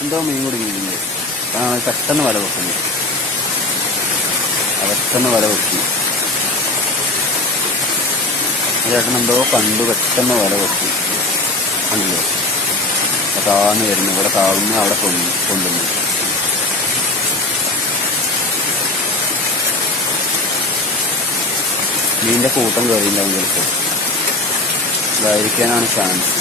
എന്തോ മീൻ കുടുങ്ങിയിട്ടുണ്ട് അതാണ് പെട്ടെന്ന് വല വെക്കുന്നത് പെട്ടെന്ന് വല വെക്കി ചേട്ടൻ എന്തോ കണ്ടു പെട്ടെന്ന് വല വെക്കി കണ്ടില്ലേ അപ്പൊ താഴ്ന്നു വരുന്നു ഇവിടെ താഴ്ന്നു അവിടെ കൊണ്ടു കൊണ്ടുവന്നു. മീനിന്റെ കൂട്ടം കയറിയിട്ടുണ്ടാവും ചിലപ്പോൾ. ഇതായിരിക്കാനാണ് ചാൻസ്